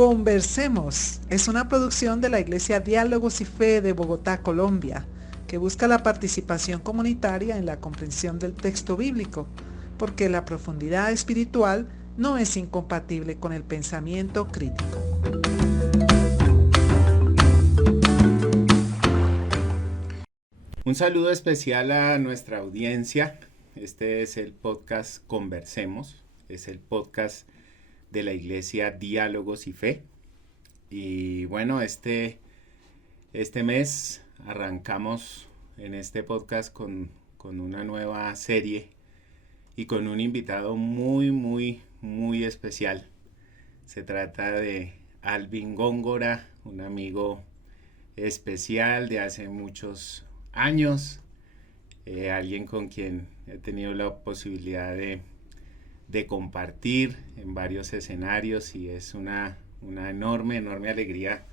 Conversemos es una producción de la Iglesia Diálogos y Fe de Bogotá, Colombia, que busca la participación comunitaria en la comprensión del texto bíblico, porque la profundidad espiritual no es incompatible con el pensamiento crítico. Un saludo especial a nuestra audiencia. Este es el podcast Conversemos, es el podcast de la Iglesia Diálogos y Fe. Y bueno, este mes arrancamos en este podcast con una nueva serie y con un invitado muy especial. Se trata de Alvin Góngora, un amigo especial de hace muchos años, alguien con quien he tenido la posibilidad de compartir en varios escenarios y es una enorme alegría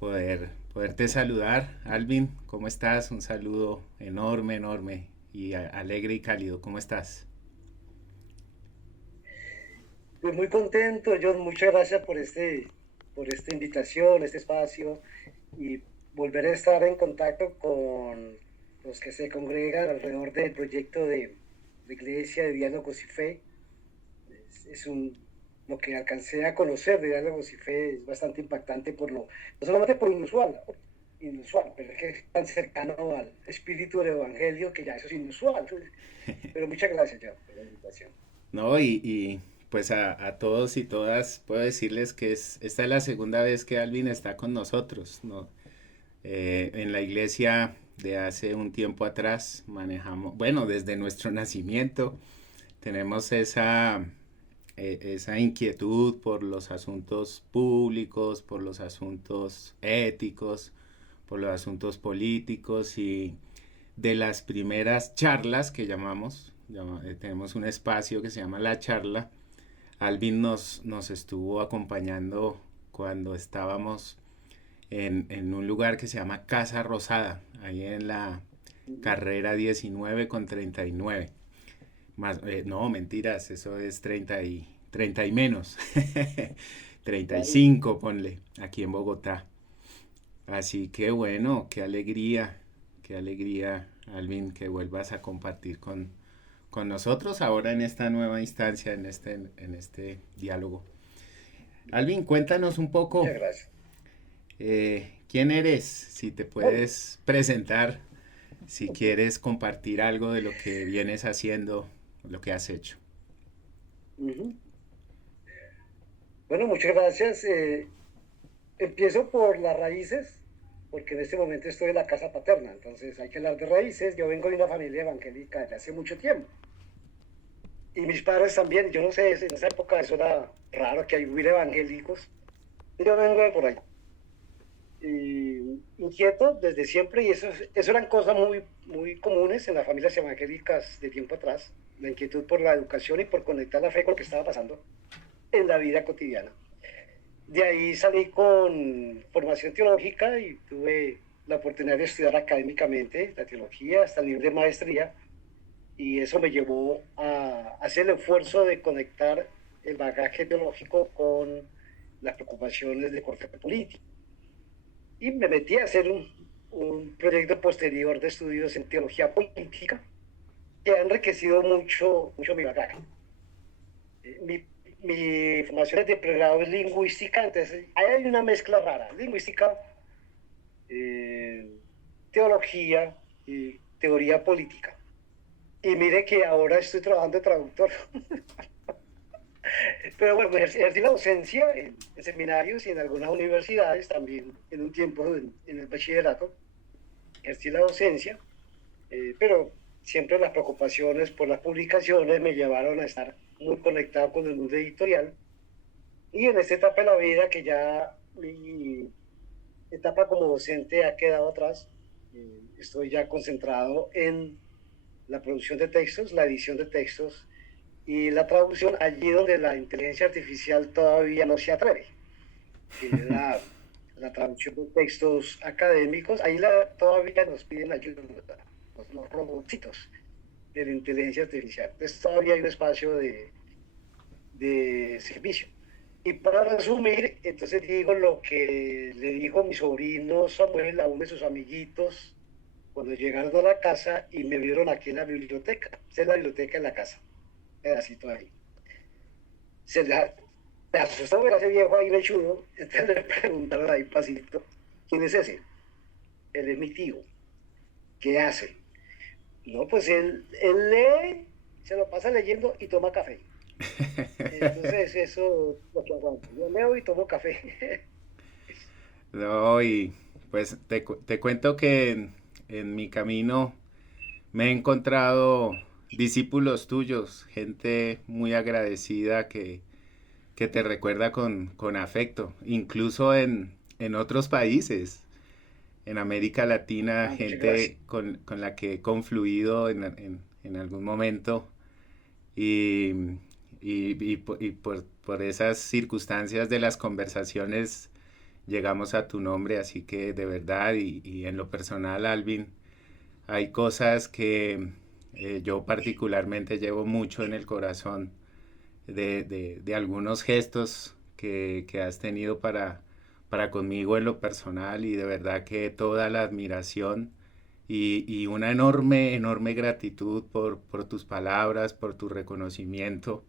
poderte saludar. Alvin, ¿cómo estás? Un saludo enorme y alegre y cálido. ¿Cómo estás? Pues muy contento, John, muchas gracias por esta invitación, este espacio y volver a estar en contacto con los que se congregan alrededor del proyecto de Iglesia de Diálogos y Fe. Lo que alcancé a conocer de Diálogos y Fe es bastante impactante no solamente por inusual, pero es que es tan cercano al espíritu del Evangelio que ya eso es inusual. Pero muchas gracias, John, por la invitación. No, y pues a todos y todas puedo decirles que esta es la segunda vez que Alvin está con nosotros, ¿no? En la iglesia de hace un tiempo atrás manejamos, bueno, desde nuestro nacimiento tenemos esa inquietud por los asuntos públicos, por los asuntos éticos, por los asuntos políticos y de las primeras charlas que tenemos un espacio que se llama La Charla. Alvin nos estuvo acompañando cuando estábamos en un lugar que se llama Casa Rosada, ahí en la carrera 19 con 39. No, mentiras, eso es 30 y menos. 35, ponle, aquí en Bogotá. Así que bueno, qué alegría, Alvin, que vuelvas a compartir con nosotros ahora en esta nueva instancia, en este diálogo. Alvin, cuéntanos un poco, Muchas gracias. ¿quién eres? Si te Bueno, puedes presentar, si quieres compartir algo de lo que vienes haciendo, lo que has hecho. uh-huh. Bueno, muchas gracias. Empiezo por las raíces, porque en este momento estoy en la casa paterna, entonces hay que hablar de raíces. Yo vengo de una familia evangélica desde hace mucho tiempo. Y mis padres también, yo no sé, en esa época eso era raro que hubiera evangélicos. Yo vengo de por ahí. Y inquieto desde siempre, y eso eran cosas muy comunes en las familias evangélicas de tiempo atrás, la inquietud por la educación y por conectar la fe con lo que estaba pasando en la vida cotidiana. De ahí salí con formación teológica y tuve la oportunidad de estudiar académicamente la teología hasta el nivel de maestría, y eso me llevó a hacer el esfuerzo de conectar el bagaje teológico con las preocupaciones de corte político. Y me metí a hacer un proyecto posterior de estudios en teología política que ha enriquecido mucho mi bagaje. Mi formación de pregrado es lingüística, entonces ahí hay una mezcla rara, lingüística, eh, teología y teoría política. Y mire que ahora estoy trabajando de traductor. Pero bueno, ejercí la docencia en seminarios y en algunas universidades, también en un tiempo en el bachillerato. Ejercí la docencia, pero siempre las preocupaciones por las publicaciones me llevaron a estar muy conectado con el mundo editorial. Y en esta etapa de la vida, que ya mi etapa como docente ha quedado atrás, estoy ya concentrado en la producción de textos, la edición de textos y la traducción allí donde la inteligencia artificial todavía no se atreve, que es la traducción de textos académicos. Ahí todavía nos piden ayuda, los robotcitos de la inteligencia artificial. Entonces todavía hay un espacio de servicio. Y para resumir, entonces digo lo que le dijo mi sobrino Samuel a uno de sus amiguitos cuando llegaron a la casa y me vieron aquí en la biblioteca. Esa es la biblioteca en la casa, pedacito ahí. Se la, Me asustó ver a ese viejo ahí mechudo, entonces le preguntaron ahí pasito, ¿quién es ese? Él es mi tío. ¿Qué hace? No, pues él lee, se lo pasa leyendo y toma café. Entonces eso es lo que aguanto. Yo leo y tomo café. No, y pues te cuento que en mi camino me he encontrado discípulos tuyos, gente muy agradecida que te recuerda con afecto, incluso en otros países, en América Latina, Ah, muchas gracias. gente con la que he confluido en algún momento y, por esas circunstancias de las conversaciones llegamos a tu nombre, así que de verdad y en lo personal, Alvin, hay cosas que yo particularmente llevo mucho en el corazón de algunos gestos que has tenido para conmigo en lo personal y de verdad que toda la admiración y una enorme, enorme gratitud por tus palabras, por tu reconocimiento.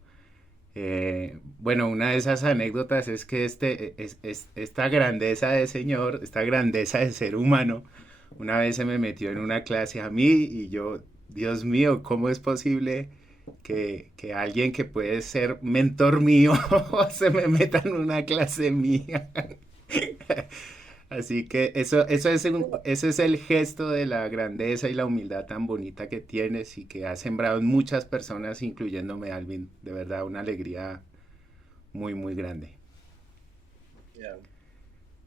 Bueno, una de esas anécdotas es que esta grandeza de señor, esta grandeza de ser humano, una vez se me metió en una clase a mí y yo, Dios mío, ¿cómo es posible que alguien que puede ser mentor mío se me meta en una clase mía? Así que ese es el gesto de la grandeza y la humildad tan bonita que tienes y que has sembrado en muchas personas, incluyéndome, Alvin. De verdad, una alegría muy, muy grande. Ya.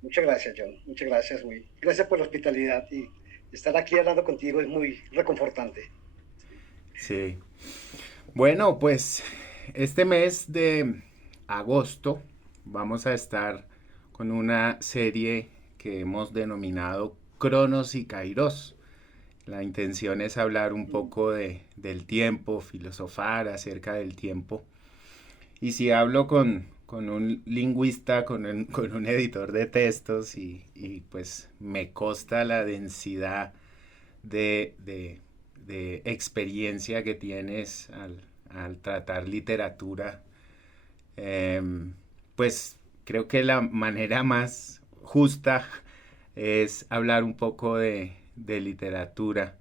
Muchas gracias, John. Muchas gracias, muy. Gracias por la hospitalidad y estar aquí hablando contigo es muy reconfortante. Sí. Bueno, pues este mes de agosto vamos a estar con una serie que hemos denominado Cronos y Kairos. La intención es hablar un poco del tiempo, filosofar acerca del tiempo. Y si hablo con un lingüista, con un editor de textos pues me consta la densidad de experiencia que tienes al tratar literatura, eh, pues creo que la manera más justa es hablar un poco de literatura.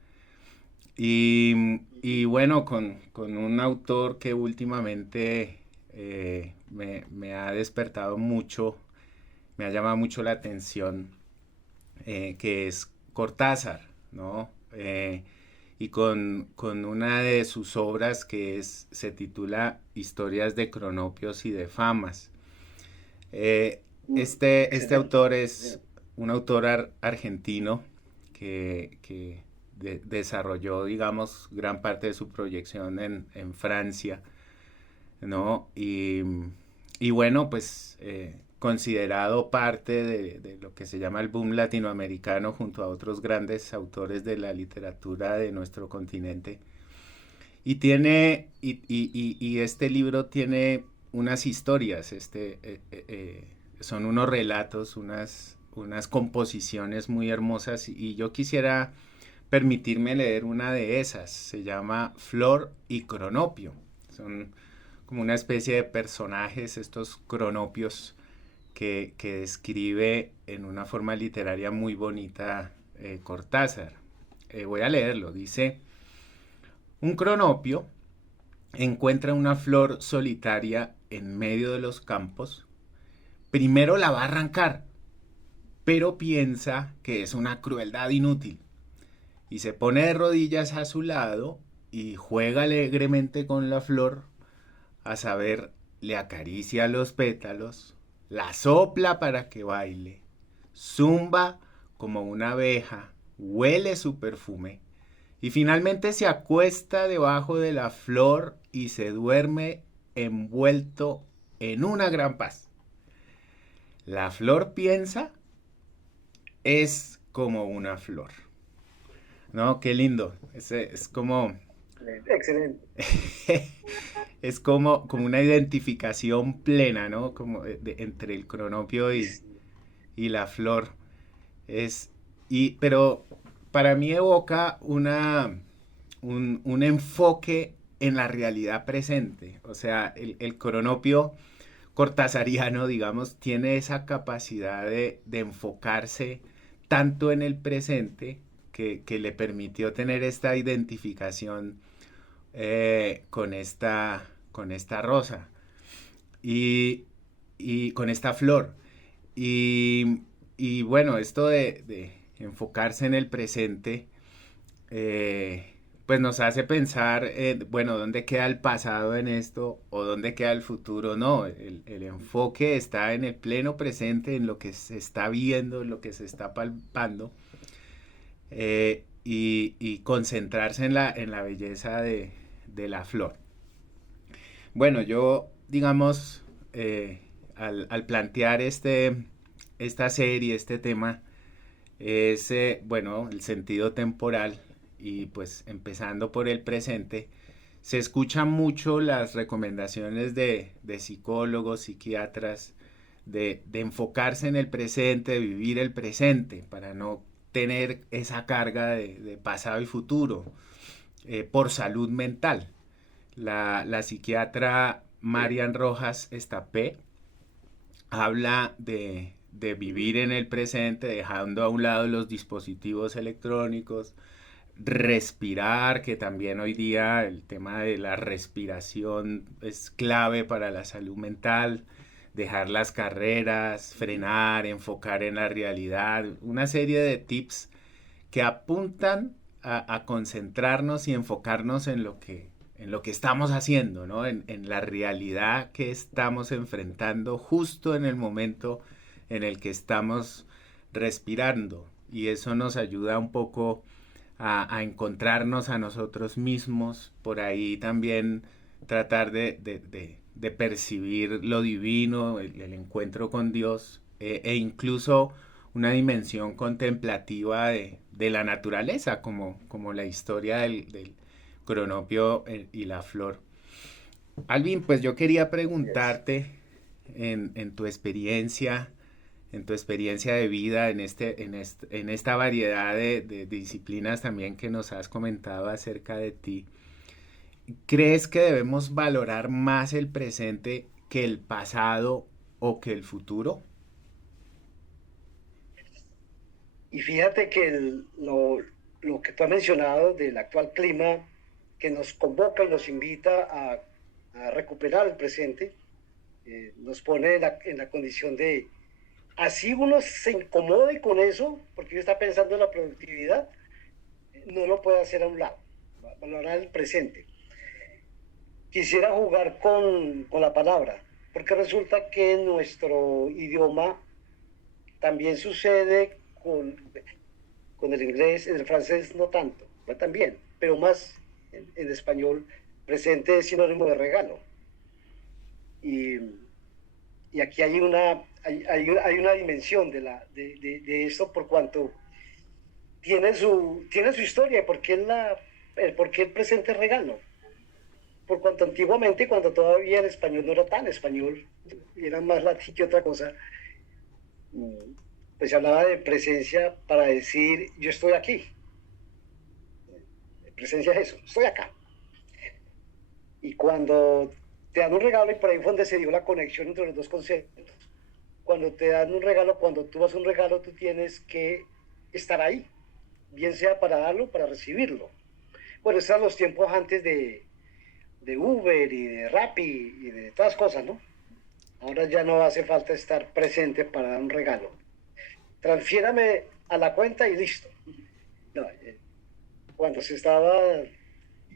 Y bueno, con un autor que últimamente me ha despertado mucho, me ha llamado mucho la atención, que es Cortázar, ¿no? Y con una de sus obras se titula Historias de Cronopios y de Famas. Eh, este Excelente. autor es Bien. un autor argentino que desarrolló, digamos, gran parte de su proyección en Francia, ¿no? Y bueno, pues considerado parte de lo que se llama el boom latinoamericano junto a otros grandes autores de la literatura de nuestro continente. Y este libro tiene unas historias, son unos relatos, unas composiciones muy hermosas y yo quisiera permitirme leer una de esas. Se llama Flor y Cronopio. Son como una especie de personajes, estos cronopios que describe en una forma literaria muy bonita Cortázar. Voy a leerlo. Dice, un cronopio encuentra una flor solitaria en medio de los campos. Primero la va a arrancar, pero piensa que es una crueldad inútil y se pone de rodillas a su lado y juega alegremente con la flor, a saber, le acaricia los pétalos, la sopla para que baile, zumba como una abeja, huele su perfume y finalmente se acuesta debajo de la flor y se duerme envuelto en una gran paz. La flor piensa, es como una flor. No, qué lindo. Es como Excelente. Es como una identificación plena, ¿no? Como entre el cronopio y la flor. Es, pero para mí evoca un enfoque en la realidad presente. O sea, el cronopio cortasariano, digamos, tiene esa capacidad de enfocarse tanto en el presente que le permitió tener esta identificación con esta rosa y, y con esta flor. Y, y bueno, esto de enfocarse en el presente, pues nos hace pensar, bueno, ¿dónde queda el pasado en esto o dónde queda el futuro? No, el enfoque está en el pleno presente, en lo que se está viendo, en lo que se está palpando, y concentrarse en la belleza de la flor. Bueno, yo, digamos, al plantear esta serie, este tema, es, bueno, el sentido temporal y pues empezando por el presente, se escuchan mucho las recomendaciones de psicólogos, psiquiatras, de enfocarse en el presente, de vivir el presente, para no tener esa carga de pasado y futuro, por salud mental. La psiquiatra Marian Rojas Estapé habla de vivir en el presente, dejando a un lado los dispositivos electrónicos, respirar, que también hoy día el tema de la respiración es clave para la salud mental, dejar las carreras, frenar, enfocar en la realidad, una serie de tips que apuntan a concentrarnos y enfocarnos en lo que estamos haciendo, ¿no? En la realidad que estamos enfrentando justo en el momento en el que estamos respirando. Y eso nos ayuda un poco a encontrarnos a nosotros mismos, por ahí también tratar de percibir lo divino, el encuentro con Dios, e incluso una dimensión contemplativa de la naturaleza, como la historia del cronopio y la flor. Alvin, pues yo quería preguntarte en tu experiencia, de vida, en esta variedad de disciplinas también que nos has comentado acerca de ti, ¿crees que debemos valorar más el presente que el pasado o que el futuro? Y fíjate que lo que tú has mencionado del actual clima que nos convoca y nos invita a recuperar el presente, nos pone en la condición de, así uno se incomode con eso, porque uno está pensando en la productividad, no lo puede hacer a un lado, valorar el presente. Quisiera jugar con la palabra, porque resulta que en nuestro idioma también sucede con el inglés, en el francés no tanto, pero también, pero más en español, presente es sinónimo de regalo. Y, y aquí hay una dimensión de esto por cuanto tiene su historia, por qué el presente es regalo. Por cuanto antiguamente, cuando todavía el español no era tan español, era más latín que otra cosa, pues se hablaba de presencia para decir yo estoy aquí. Presencia es eso, estoy acá. Y cuando te dan un regalo, y por ahí fue donde se dio la conexión entre los dos conceptos, cuando te dan un regalo, cuando tú das un regalo, tú tienes que estar ahí, bien sea para darlo, para recibirlo. Bueno, estos eran los tiempos antes de Uber y de Rappi y de todas cosas, ¿no? Ahora ya no hace falta estar presente para dar un regalo. Transfiérame a la cuenta y listo. No, cuando se estaba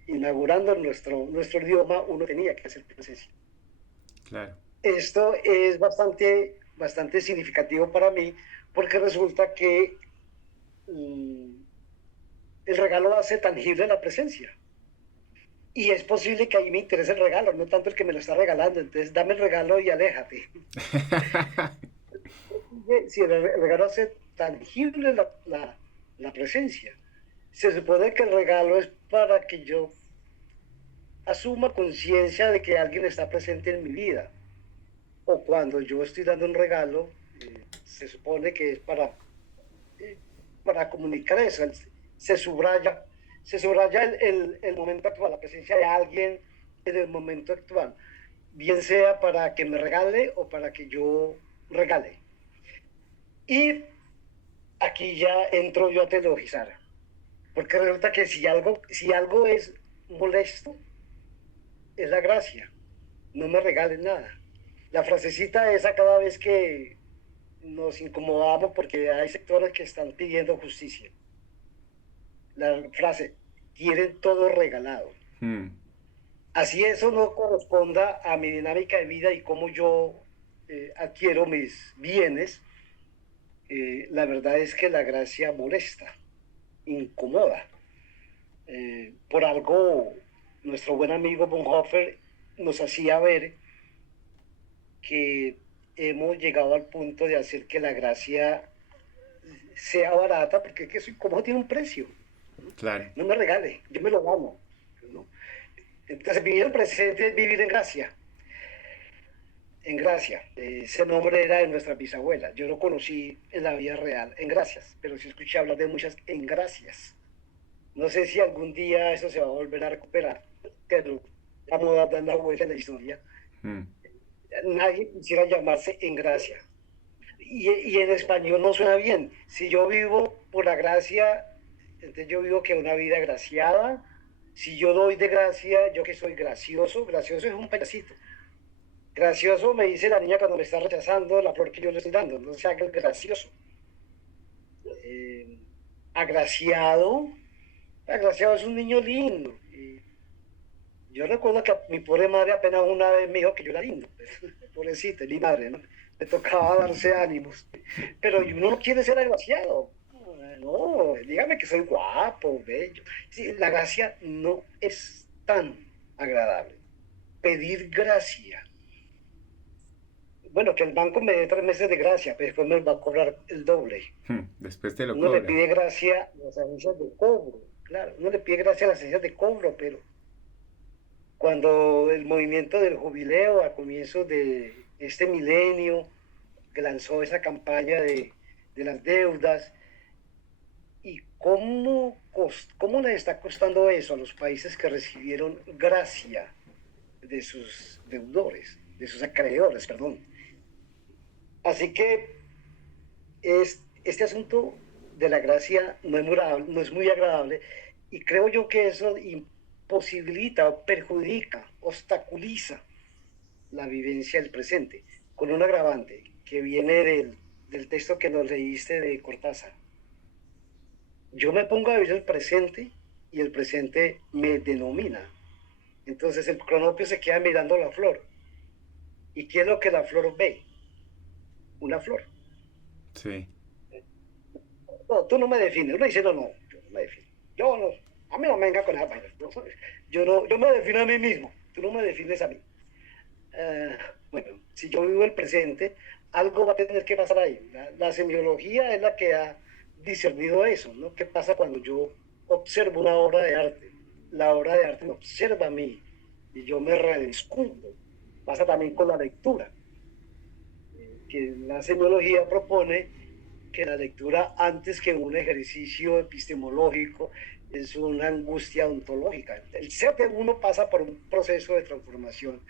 inaugurando nuestro idioma, uno tenía que hacer presencia. Claro. Esto es bastante significativo para mí, porque resulta que el regalo hace tangible la presencia. Y es posible que ahí me interese el regalo, no tanto el que me lo está regalando. Entonces, dame el regalo y aléjate. Si el regalo hace tangible la presencia, se supone que el regalo es para que yo asuma conciencia de que alguien está presente en mi vida. O cuando yo estoy dando un regalo, se supone que es para comunicar eso. Se subraya, se subraya el momento actual, la presencia de alguien en el momento actual, bien sea para que me regale o para que yo regale. Y aquí ya entro yo a teologizar, porque resulta que si algo es molesto, es la gracia. No me regalen nada. La frasecita esa cada vez que nos incomodamos porque hay sectores que están pidiendo justicia. La frase, quieren todo regalado. Así eso no corresponda a mi dinámica de vida y cómo yo adquiero mis bienes, la verdad es que la gracia molesta, incomoda. Por algo, nuestro buen amigo Bonhoeffer nos hacía ver que hemos llegado al punto de hacer que la gracia sea barata, porque es que eso incómodo tiene un precio. Claro. No me regale, yo me lo gano, ¿no? Entonces, vivir el presente es vivir en gracia. En gracia. Ese nombre era de nuestra bisabuela. Yo lo conocí en la vida real, en gracias, pero sí escuché hablar de muchas en gracias. No sé si algún día eso se va a volver a recuperar, pero la moda da la vuelta en la historia. Nadie quisiera llamarse en gracia. Y en español no suena bien. Si yo vivo por la gracia, entonces yo vivo que una vida graciada. Si yo doy de gracia, yo que soy gracioso, gracioso es un payasito. Gracioso me dice la niña cuando me está rechazando la flor que yo le estoy dando, no se haga el gracioso. Agraciado es un niño lindo. Yo recuerdo que mi pobre madre apenas una vez me dijo que yo era lindo. Pobrecita, mi madre, ¿no? Me tocaba darse ánimos. Pero uno no quiere ser agraciado. No, dígame que soy guapo, bello. Sí, la gracia no es tan agradable. Pedir gracia. Bueno, que el banco me dé 3 meses de gracia, pero después me va a cobrar el doble. Después te lo Uno cobra. le pide gracia a las agencias de cobro, claro. Uno le pide gracia a las agencias de cobro, pero cuando el movimiento del jubileo a comienzos de este milenio, que lanzó esa campaña de las deudas, y cómo les está costando eso a los países que recibieron gracia de sus deudores, de sus acreedores, perdón. Así que este asunto de la gracia no es muy agradable, y creo yo que eso imposibilita o perjudica, obstaculiza la vivencia del presente, con un agravante que viene del texto que nos leíste de Cortázar. Yo me pongo a vivir el presente y el presente me denomina. Entonces el cronopio se queda mirando la flor. ¿Y qué es lo que la flor ve? Una flor. Sí. No, tú no me defines. Uno dice, no, yo no me defino. Yo no, a mí no me venga con esa vaina. Yo me defino a mí mismo. Tú no me defines a mí. Bueno, si yo vivo el presente, algo va a tener que pasar ahí. La semiología es la que ha discernido eso, ¿no? ¿Qué pasa cuando yo observo una obra de arte? La obra de arte me observa a mí y yo me redescubro. Pasa también con la lectura, que la semiología propone que la lectura, antes que un ejercicio epistemológico, es una angustia ontológica. El ser de uno pasa por un proceso de transformación,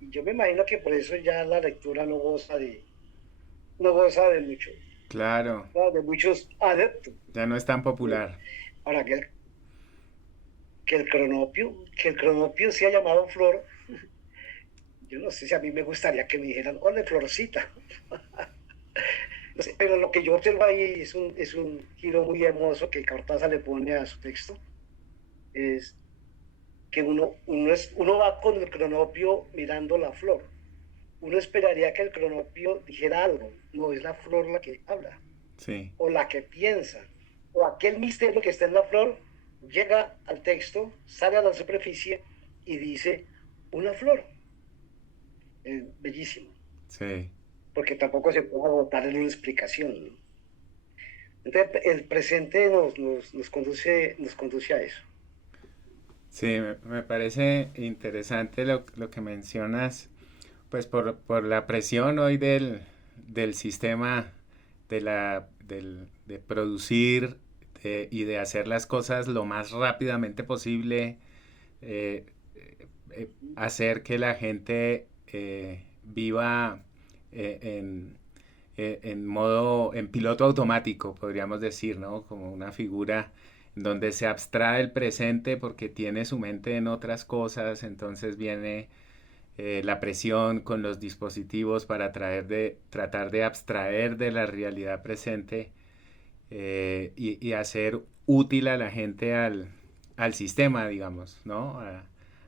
y yo me imagino que por eso ya la lectura no goza de mucho. Claro. De muchos adeptos. Ya no es tan popular. Ahora, que el cronopio sea llamado flor, yo no sé si a mí me gustaría que me dijeran, ole, florcita. No sé, pero lo que yo observo ahí es un giro muy hermoso que Cortázar le pone a su texto. Es que uno va con el cronopio mirando la flor. Uno esperaría que el cronopio dijera algo. No es la flor la que habla. Sí. O la que piensa. O aquel misterio que está en la flor llega al texto, sale a la superficie y dice una flor. Bellísimo. Sí. Porque tampoco se puede agotar en una explicación, ¿no? Entonces el presente nos conduce a eso. Sí, me parece interesante lo que mencionas, pues por la presión hoy del sistema de producir y de hacer las cosas lo más rápidamente posible, eh, hacer que la gente viva en piloto automático, podríamos decir, ¿no? Como una figura donde se abstrae el presente porque tiene su mente en otras cosas, entonces viene la presión con los dispositivos para tratar de abstraer de la realidad presente y hacer útil a la gente al sistema, digamos, ¿no?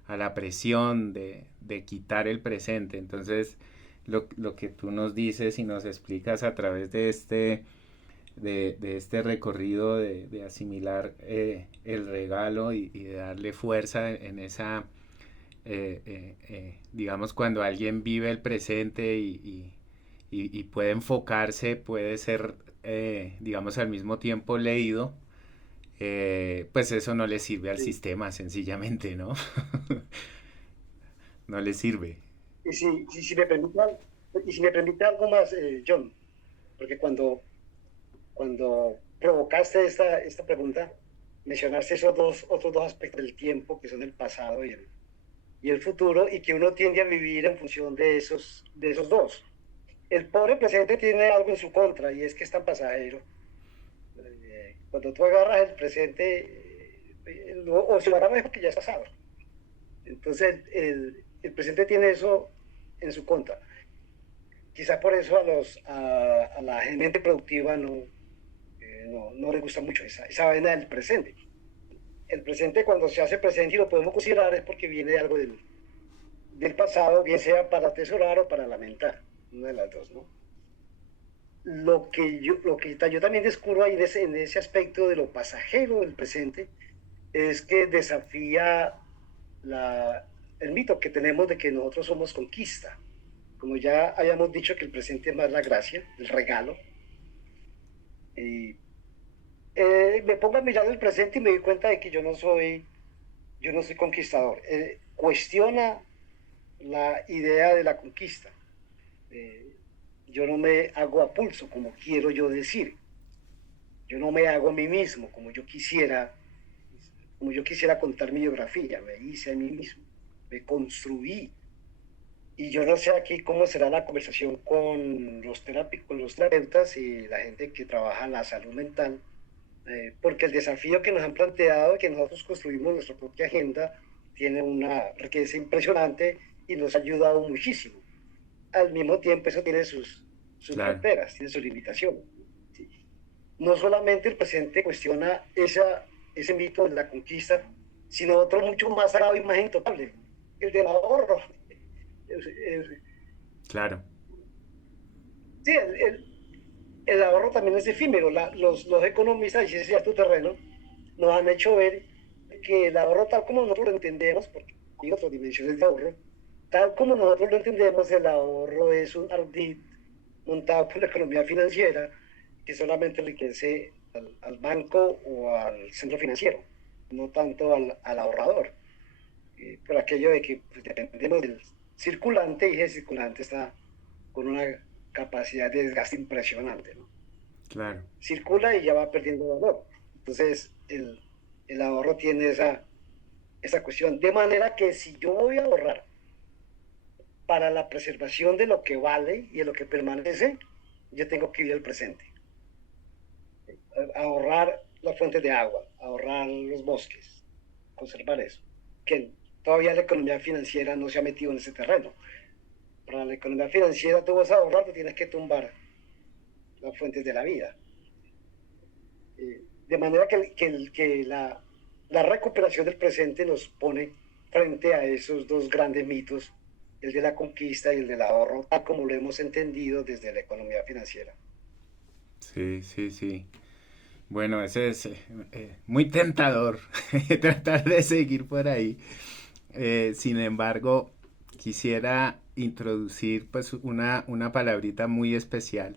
A la presión de quitar el presente. Entonces, lo que tú nos dices y nos explicas a través de este recorrido de asimilar el regalo y de darle fuerza en esa, digamos, cuando alguien vive el presente y puede enfocarse, puede ser, digamos, al mismo tiempo leído, pues eso no le sirve al Sí. sistema, sencillamente, ¿no? No le sirve. Si me permite, y si me permite algo más, John, porque cuando provocaste esta pregunta, mencionaste otros dos aspectos del tiempo, que son el pasado y el futuro, y que uno tiende a vivir en función de esos dos. El pobre presente tiene algo en su contra, y es que es tan pasajero. Cuando tú agarras el presente, o si lo agarras es porque ya es pasado. Entonces, el presente tiene eso en su contra. Quizá por eso a la gente productiva no le gusta mucho esa vaina del presente. El presente, cuando se hace presente y lo podemos considerar, es porque viene de algo del pasado, bien sea para atesorar o para lamentar, una de las dos, ¿no? Yo también descubro ahí en ese aspecto de lo pasajero del presente es que desafía el mito que tenemos de que nosotros somos conquista. Como ya habíamos dicho que el presente es más la gracia, el regalo. Y me pongo a mirar el presente y me doy cuenta de que yo no soy conquistador. Cuestiona la idea de la conquista. Eh, yo no me hago a pulso como quiero yo decir. Yo no me hago a mí mismo como yo quisiera contar mi biografía. Me hice a mí mismo, me construí. Y yo no sé aquí cómo será la conversación con los terapeutas y la gente que trabaja en la salud mental, porque el desafío que nos han planteado, que nosotros construimos nuestra propia agenda, tiene una riqueza impresionante y nos ha ayudado muchísimo. Al mismo tiempo, eso tiene sus Claro. fronteras, tiene sus limitaciones. ¿Sí? No solamente el presidente cuestiona ese mito de la conquista, sino otro mucho más sagrado y más intocable, el del ahorro. Claro. Sí, el ahorro también es efímero. Los economistas, y ese es tu terreno, nos han hecho ver que el ahorro tal como nosotros lo entendemos, porque hay otras dimensiones de ahorro, tal como nosotros lo entendemos, el ahorro es un ardid montado por la economía financiera que solamente enriquece al banco o al centro financiero, no tanto al ahorrador. Por aquello de que pues, dependemos del circulante y ese circulante está con una capacidad de desgaste impresionante, ¿no? Claro. Circula y ya va perdiendo valor. Entonces, el ahorro tiene esa cuestión. De manera que si yo voy a ahorrar para la preservación de lo que vale y de lo que permanece, yo tengo que vivir el presente. Ahorrar las fuentes de agua, ahorrar los bosques, conservar eso. Que todavía la economía financiera no se ha metido en ese terreno. Para la economía financiera tú vas a ahorrar, tú tienes que tumbar las fuentes de la vida. De manera que la recuperación del presente nos pone frente a esos dos grandes mitos, el de la conquista y el del ahorro, tal como lo hemos entendido desde la economía financiera. Sí, sí, sí. Bueno, ese es muy tentador tratar de seguir por ahí. Sin embargo, quisiera introducir pues una palabrita muy especial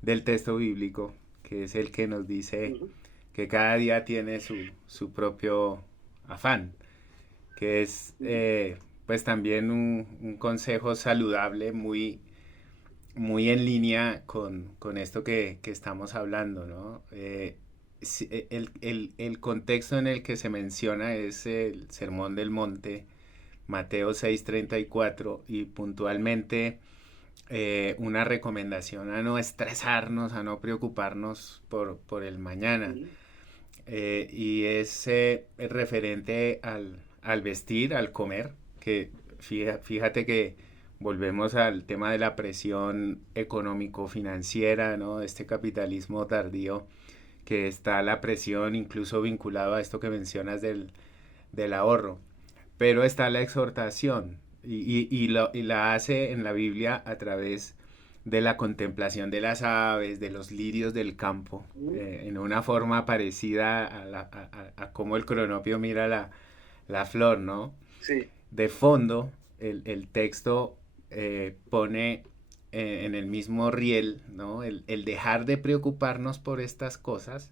del texto bíblico, que es el que nos dice Uh -huh. que cada día tiene su propio afán. que es pues también un consejo saludable, muy en línea con esto que estamos hablando, ¿no? El contexto en el que se menciona es el Sermón del Monte, Mateo 6:34, y puntualmente una recomendación a no estresarnos, a no preocuparnos por el mañana. Y es referente al vestir, al comer, que fíjate que volvemos al tema de la presión económico-financiera, ¿no? Este capitalismo tardío, que está la presión incluso vinculado a esto que mencionas del ahorro. Pero está la exhortación y la hace en la Biblia a través de la contemplación de las aves, de los lirios del campo, en una forma parecida a cómo el cronopio mira la flor, ¿no? Sí. De fondo, el texto pone en el mismo riel, ¿no? El dejar de preocuparnos por estas cosas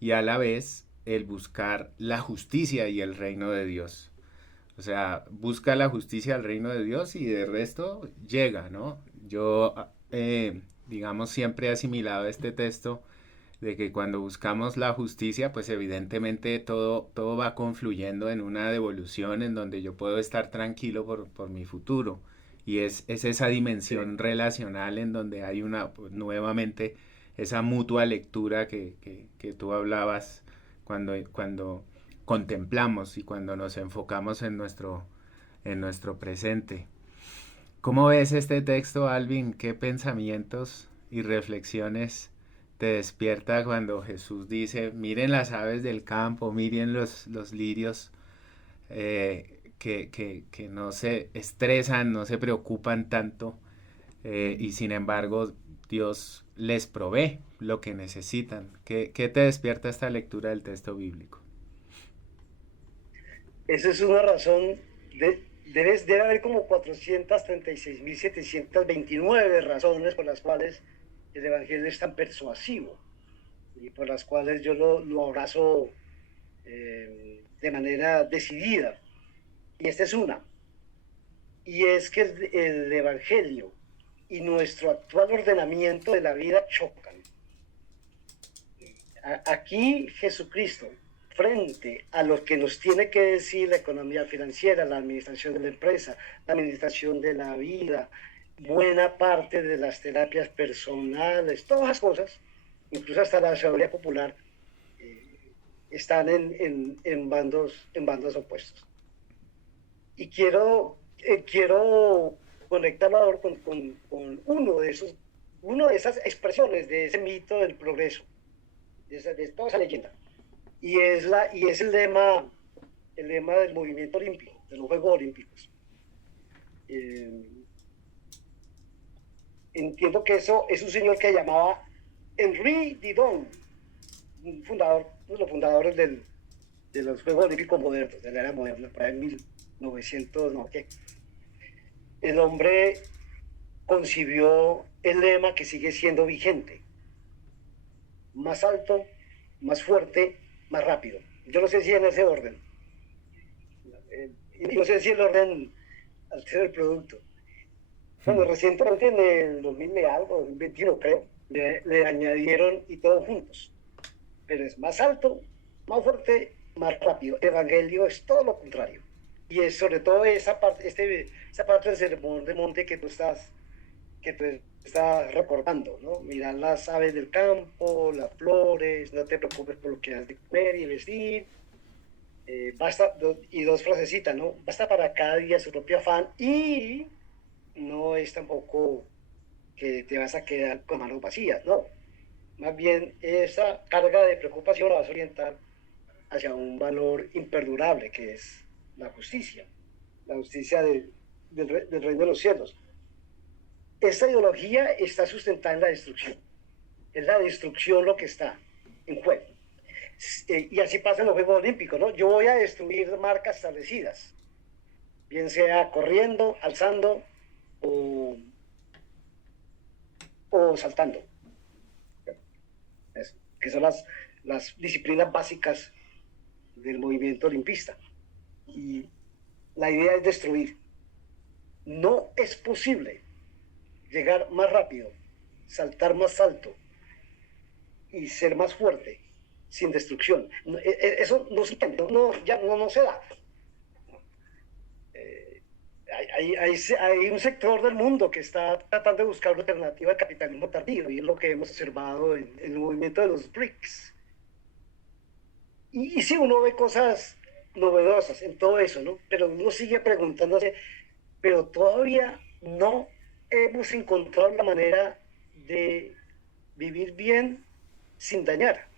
y a la vez el buscar la justicia y el reino de Dios. O sea, busca la justicia al reino de Dios y de resto llega, ¿no? Yo, digamos, siempre he asimilado este texto de que cuando buscamos la justicia, pues evidentemente todo va confluyendo en una devolución en donde yo puedo estar tranquilo por mi futuro. Y es esa dimensión relacional en donde hay pues, nuevamente, esa mutua lectura que tú hablabas cuando contemplamos y cuando nos enfocamos en nuestro presente. ¿Cómo ves este texto, Alvin? ¿Qué pensamientos y reflexiones te despierta cuando Jesús dice, miren las aves del campo, miren los lirios, que no se estresan, no se preocupan tanto, y sin embargo Dios les provee lo que necesitan? ¿Qué te despierta esta lectura del texto bíblico? Esa es una razón, debe haber como 436.729 razones por las cuales el Evangelio es tan persuasivo y por las cuales yo lo abrazo de manera decidida. Y esta es una. Y es que el Evangelio y nuestro actual ordenamiento de la vida chocan. Aquí Jesucristo, frente a lo que nos tiene que decir la economía financiera, la administración de la empresa, la administración de la vida, buena parte de las terapias personales, todas las cosas, incluso hasta la sabiduría popular, están en bandos opuestos. Y quiero conectarlo ahora con una de esas expresiones de ese mito del progreso, de toda esa leyenda. Y es el lema del movimiento olímpico, de los Juegos Olímpicos. Entiendo que eso es un señor que llamaba Henri Didon, uno de los fundadores de los Juegos Olímpicos modernos, de la era moderna, por ahí en 1900, no, ¿qué? El hombre concibió el lema que sigue siendo vigente: más alto, más fuerte, más rápido. Yo no sé si en ese orden. No sé si el orden al ser el producto. Bueno, recientemente en el 2000 algo, 2021 creo, le añadieron y todos juntos. Pero es más alto, más fuerte, más rápido. El Evangelio es todo lo contrario. Y es sobre todo esa parte del Sermón del Monte que tú estás recordando, ¿no? Mirar las aves del campo, las flores, no te preocupes por lo que has de comer y vestir. Basta, y dos frasecitas, ¿no? Basta para cada día su propio afán, y no es tampoco que te vas a quedar con manos vacías, no. Más bien esa carga de preocupación la vas a orientar hacia un valor imperdurable, que es la justicia del reino de los cielos. Esta ideología está sustentada en la destrucción. Es la destrucción lo que está en juego. Y así pasa en los Juegos Olímpicos, ¿no? Yo voy a destruir marcas establecidas, bien sea corriendo, alzando o saltando. Que son las disciplinas básicas del movimiento olimpista. Y la idea es destruir. No es posible llegar más rápido, saltar más alto y ser más fuerte sin destrucción. Eso no se entiende, no se da. Hay un sector del mundo que está tratando de buscar una alternativa al capitalismo tardío, y es lo que hemos observado en el movimiento de los BRICS. Y sí, uno ve cosas novedosas en todo eso, ¿no? Pero uno sigue preguntándose, pero todavía no hemos encontrado la manera de vivir bien sin dañar,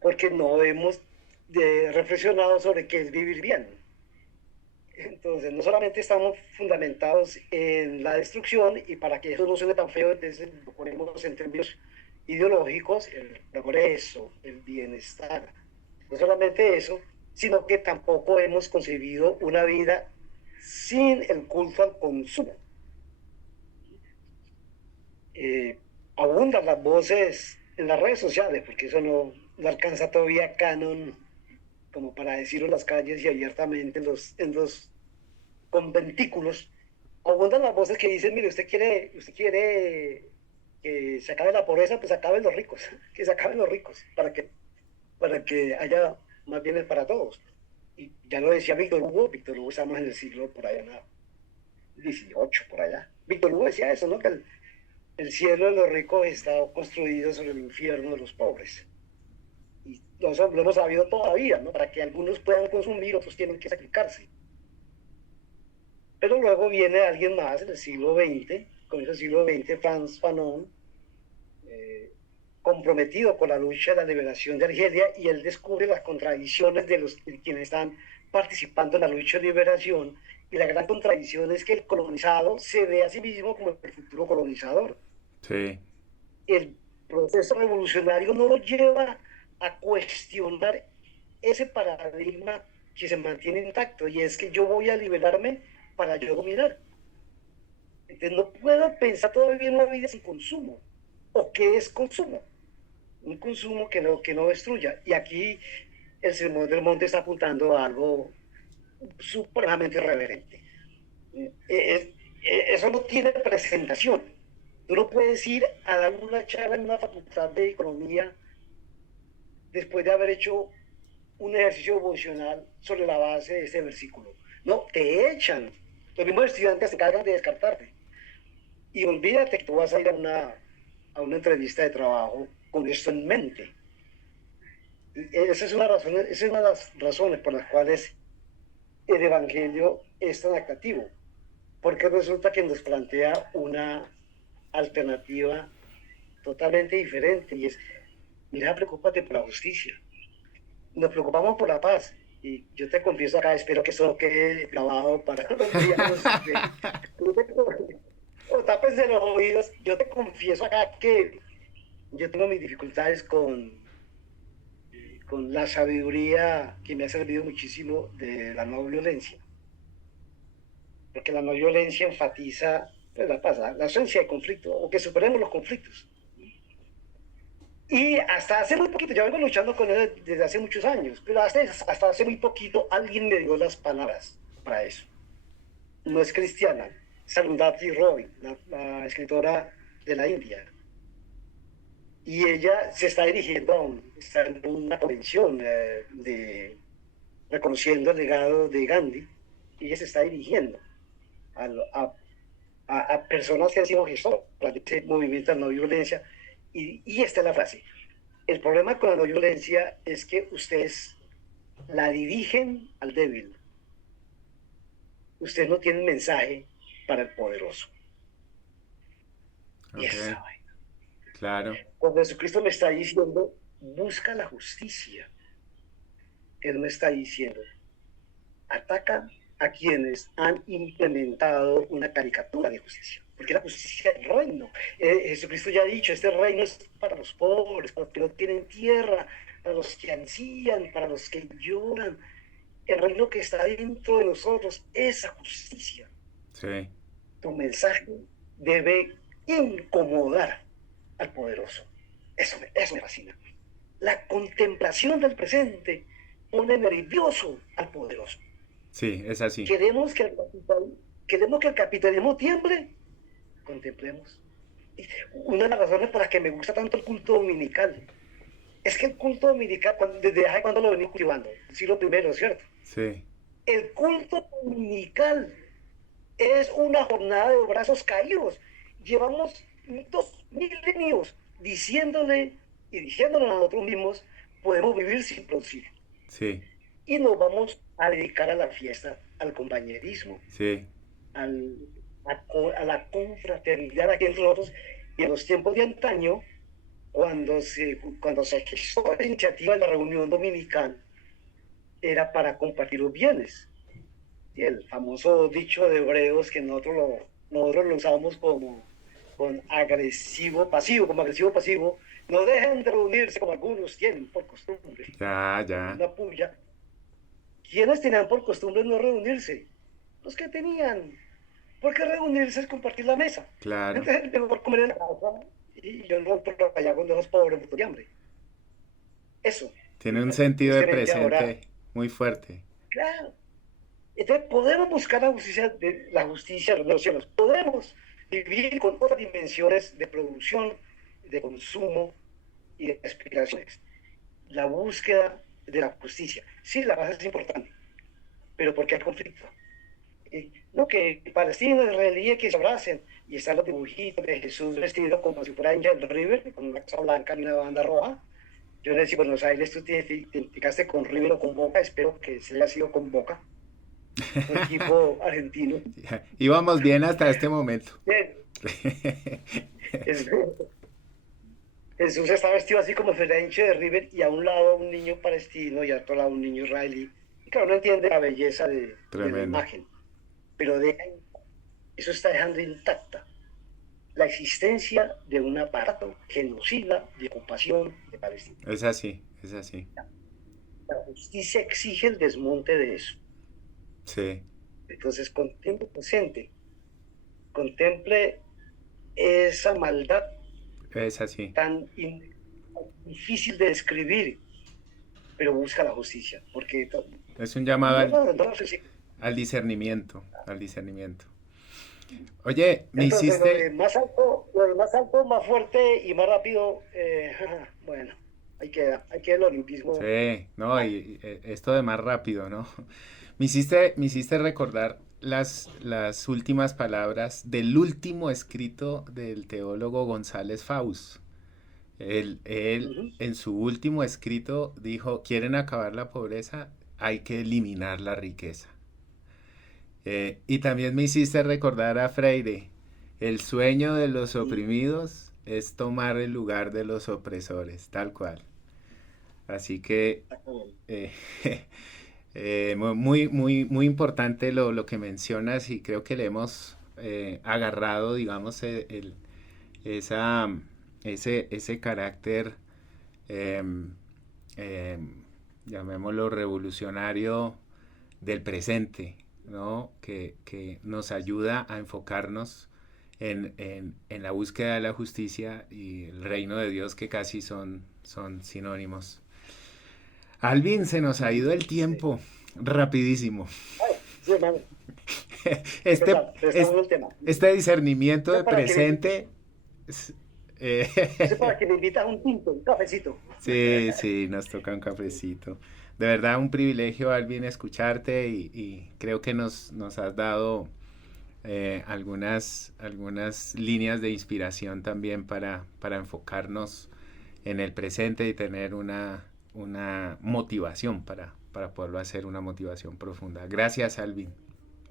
porque no hemos reflexionado sobre qué es vivir bien. Entonces, no solamente estamos fundamentados en la destrucción, y para que eso no suene tan feo, entonces lo ponemos en términos ideológicos, el progreso, el bienestar. No solamente eso, sino que tampoco hemos concebido una vida sin el culto al consumo. Abundan las voces en las redes sociales, porque eso no alcanza todavía canon como para decirlo en las calles y abiertamente en los conventículos. Abundan las voces que dicen, mire, usted quiere que se acabe la pobreza, pues acaben los ricos, que se acaben los ricos, para que haya más bienes para todos. Y ya lo decía Víctor Hugo estamos en el siglo por allá, XVIII, por allá. Víctor Hugo decía eso, ¿no? Que el cielo de los ricos está construido sobre el infierno de los pobres. Y nosotros lo hemos sabido todavía, ¿no? Para que algunos puedan consumir, otros tienen que sacrificarse. Pero luego viene alguien más en el siglo XX, con el siglo XX, Frantz Fanon, comprometido con la lucha de la liberación de Argelia, y él descubre las contradicciones de quienes están participando en la lucha de liberación, y la gran contradicción es que el colonizado se ve a sí mismo como el futuro colonizador. Sí. El proceso revolucionario no lo lleva a cuestionar ese paradigma que se mantiene intacto, y es que yo voy a liberarme para yo dominar. Entonces no puedo pensar todavía en una vida sin consumo. ¿O qué es consumo? Un consumo que no destruya. Y aquí el Sermón del Monte está apuntando a algo supremamente irreverente. Eso no tiene presentación. Tú no puedes ir a dar una charla en una facultad de economía después de haber hecho un ejercicio emocional sobre la base de ese versículo. No, te echan. Los mismos estudiantes se encargan de descartarte. Y olvídate que tú vas a ir a una entrevista de trabajo con esto en mente. Y esa es una de las razones por las cuales el Evangelio es tan atractivo, porque resulta que nos plantea una alternativa totalmente diferente, y es, mira, preocúpate por la justicia. Nos preocupamos por la paz, y yo te confieso acá, espero que eso quede grabado para los días o tápense los oídos. Yo te confieso acá que yo tengo mis dificultades con la sabiduría que me ha servido muchísimo de la no violencia, porque la no violencia enfatiza, pues, la ausencia de conflicto, o que superemos los conflictos. Y hasta hace muy poquito, yo vengo luchando con él desde hace muchos años, pero hasta hace muy poquito alguien me dio las palabras para eso. No es cristiana, es Arundhati Roy, la escritora de la India. Y ella se está dirigiendo, está en una convención reconociendo el legado de Gandhi, y ella se está dirigiendo a personas que han sido gestoras de ese movimiento de no violencia, y esta es la frase: el problema con la no violencia es que ustedes la dirigen al débil, ustedes no tienen mensaje para el poderoso. Okay. Y esa vaina. Claro. Cuando Jesucristo me está diciendo, busca la justicia, Él me está diciendo, ataca a quienes han implementado una caricatura de justicia, porque la justicia es el reino. Jesucristo ya ha dicho, este reino es para los pobres, para los que no tienen tierra, para los que ansían, para los que lloran. El reino que está dentro de nosotros, esa justicia. Sí. Tu mensaje debe incomodar al poderoso. Eso me fascina. La contemplación del presente pone nervioso al poderoso. Sí, es así. Queremos que el capitalismo tiemble, contemplemos. Una de las razones por las que me gusta tanto el culto dominical es que el culto dominical, desde hace cuando lo venimos cultivando, el siglo primero, ¿cierto? Sí, El culto dominical es una jornada de brazos caídos. Llevamos 2 milenios diciéndole y diciéndonos a nosotros mismos, podemos vivir sin producir. sí, Y nos vamos a dedicar a la fiesta, al compañerismo, sí, al, a la confraternidad aquí entre nosotros. Y en los tiempos de antaño, cuando se gestó la iniciativa de la reunión dominical, era para compartir los bienes. Y el famoso dicho de Hebreos que nosotros lo usamos con agresivo pasivo, no dejen de reunirse como algunos tienen por costumbre. ya, ya, Una puya. ¿Quiénes tenían por costumbre no reunirse? Los que tenían. Porque reunirse es compartir la mesa. claro. Entonces es mejor comer en la casa y yo no por allá cuando los pobres muertos de hambre. Eso. Tiene un sentido de Diferente ahora. presente muy fuerte. Claro. Entonces podemos buscar la justicia de los cielos. Podemos vivir con otras dimensiones de producción, de consumo y de aspiraciones. La búsqueda de la justicia. Sí, la paz es importante, pero ¿por qué hay conflicto? No, que palestinos, israelíes que se abracen y están los dibujitos de Jesús vestido como si fuera Angel River, con una cosa blanca y una banda roja. Yo le decía, Buenos Aires, tú te identificaste con River o con Boca, espero que se haya sido con Boca, un equipo argentino. Íbamos bien hasta este momento. Bien. Jesús está vestido así como Ferenche de River y a un lado un niño palestino y a otro lado un niño israelí. Y claro, no entiende la belleza de la imagen, pero eso está dejando intacta la existencia de un aparato genocida de ocupación de Palestina. Es así, es así. La justicia exige el desmonte de eso. Sí. Entonces, contemple presente, contemple esa maldad Es así. tan difícil de describir, pero busca la justicia, porque es un llamado al discernimiento, al discernimiento. Oye, me entonces, hiciste... lo de más alto, más fuerte y más rápido, bueno, hay que el olimpismo. Sí, no, y esto de más rápido, ¿no? Me hiciste recordar las últimas palabras del último escrito del teólogo González Faust. Él en su último escrito dijo, ¿quieren acabar la pobreza? Hay que eliminar la riqueza. Y también me hiciste recordar a Freire, el sueño de los oprimidos es tomar el lugar de los opresores, tal cual. Así que muy importante lo que mencionas y creo que le hemos agarrado, digamos, ese carácter, llamémoslo revolucionario del presente, ¿no? Que nos ayuda a enfocarnos en la búsqueda de la justicia y el reino de Dios, que casi son sinónimos. Alvin, se nos ha ido el tiempo rapidísimo. Sí, este discernimiento de presente... Eso para que me invitas un tinto, un cafecito. Sí, nos toca un cafecito. De verdad, un privilegio, Alvin, escucharte y creo que nos has dado algunas líneas de inspiración también para enfocarnos en el presente y tener una motivación para poderlo hacer, una motivación profunda. Gracias, Alvin.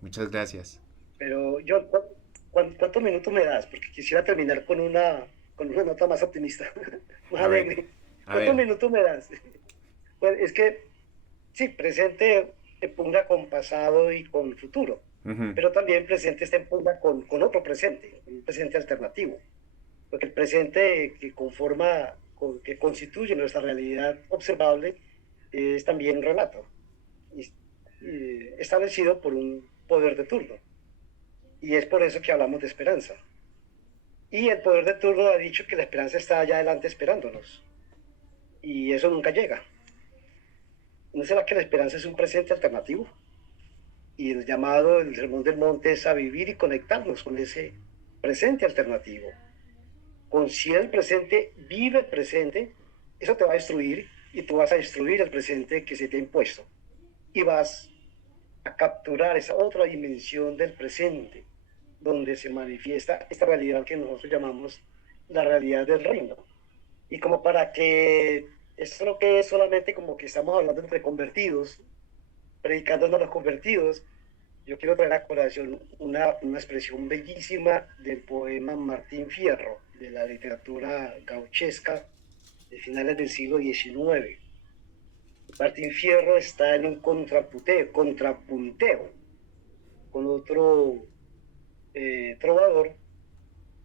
Muchas gracias. Pero yo, ¿cuántos minutos me das? Porque quisiera terminar con una nota más optimista, más alegre. ¿Cuántos minutos me das? Pues es que, sí, presente te ponga con pasado y con futuro, pero también presente está en ponga con otro presente, un presente alternativo. Porque el presente que constituye nuestra realidad observable es también un relato establecido por un poder de turno, y es por eso que hablamos de esperanza, y el poder de turno ha dicho que la esperanza está allá adelante esperándonos y eso nunca llega. ¿No será que la esperanza es un presente alternativo? Y el llamado del Sermón del Monte es a vivir y conectarnos con ese presente alternativo. Con si el presente, vive el presente, eso te va a destruir y tú vas a destruir el presente que se te ha impuesto. Y vas a capturar esa otra dimensión del presente, donde se manifiesta esta realidad que nosotros llamamos la realidad del reino. Y como para que esto no quede solamente como que estamos hablando entre convertidos, predicando a los convertidos, yo quiero traer a colación una expresión bellísima del poema Martín Fierro, de la literatura gauchesca de finales del siglo XIX. Martín Fierro está en un contrapunteo con otro trovador,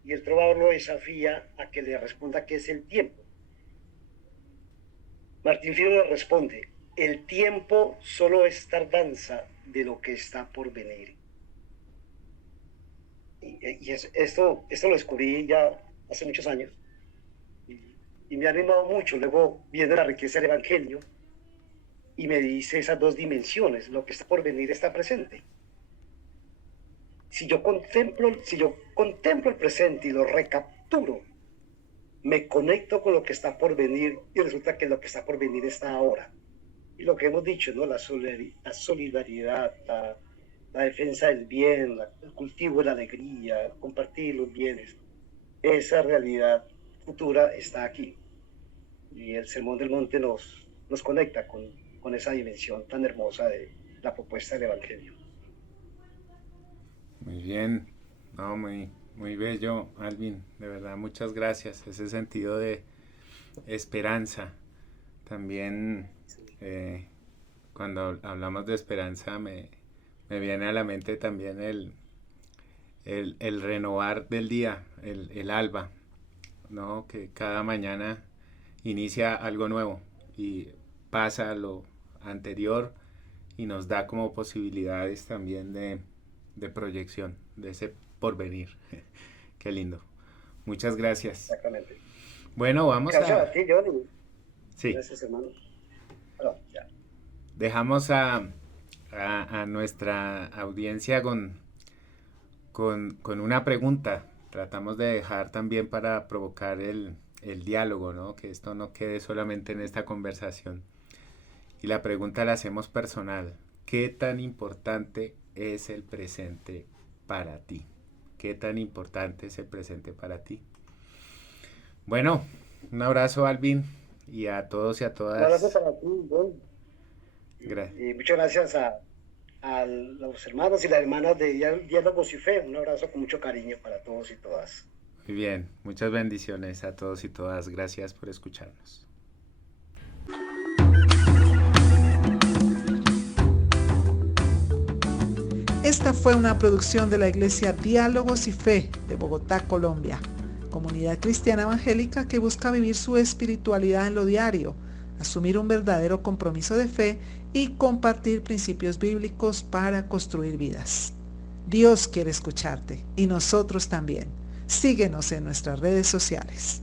y el trovador lo desafía a que le responda qué es el tiempo. Martín Fierro le responde: el tiempo solo es tardanza de lo que está por venir. Y esto lo descubrí ya hace muchos años, y me ha animado mucho, luego viendo la riqueza del Evangelio, y me dice esas dos dimensiones: lo que está por venir está presente. Si yo contemplo el presente y lo recapturo, me conecto con lo que está por venir, y resulta que lo que está por venir está ahora. Y lo que hemos dicho, ¿no? La solidaridad, la defensa del bien, el cultivo de la alegría, compartir los bienes, esa realidad futura está aquí. Y el Sermón del Monte nos conecta con esa dimensión tan hermosa de la propuesta del Evangelio. Muy bien, no, muy bello, Alvin, de verdad, muchas gracias. Ese sentido de esperanza. También cuando hablamos de esperanza me viene a la mente también el renovar del día, el alba, ¿no? Que cada mañana inicia algo nuevo y pasa lo anterior y nos da como posibilidades también de proyección, de ese porvenir. Qué lindo. Muchas gracias. Exactamente. Bueno, vamos Gracias a ti, Johnny. Sí. Gracias, hermano. Bueno, ya. Dejamos a nuestra audiencia con una pregunta. Tratamos de dejar también para provocar el diálogo, ¿no? Que esto no quede solamente en esta conversación. Y la pregunta la hacemos personal. ¿Qué tan importante es el presente para ti? ¿Qué tan importante es el presente para ti? Bueno, un abrazo, Alvin, y a todos y a todas. Un abrazo para ti, Johnny. Gracias. Y muchas gracias a los hermanos y las hermanas de Diálogos y Fe. Un abrazo con mucho cariño para todos y todas. Muy bien, muchas bendiciones a todos y todas. Gracias por escucharnos. Esta fue una producción de la Iglesia Diálogos y Fe de Bogotá, Colombia, comunidad cristiana evangélica que busca vivir su espiritualidad en lo diario, asumir un verdadero compromiso de fe y compartir principios bíblicos para construir vidas. Dios quiere escucharte y nosotros también. Síguenos en nuestras redes sociales.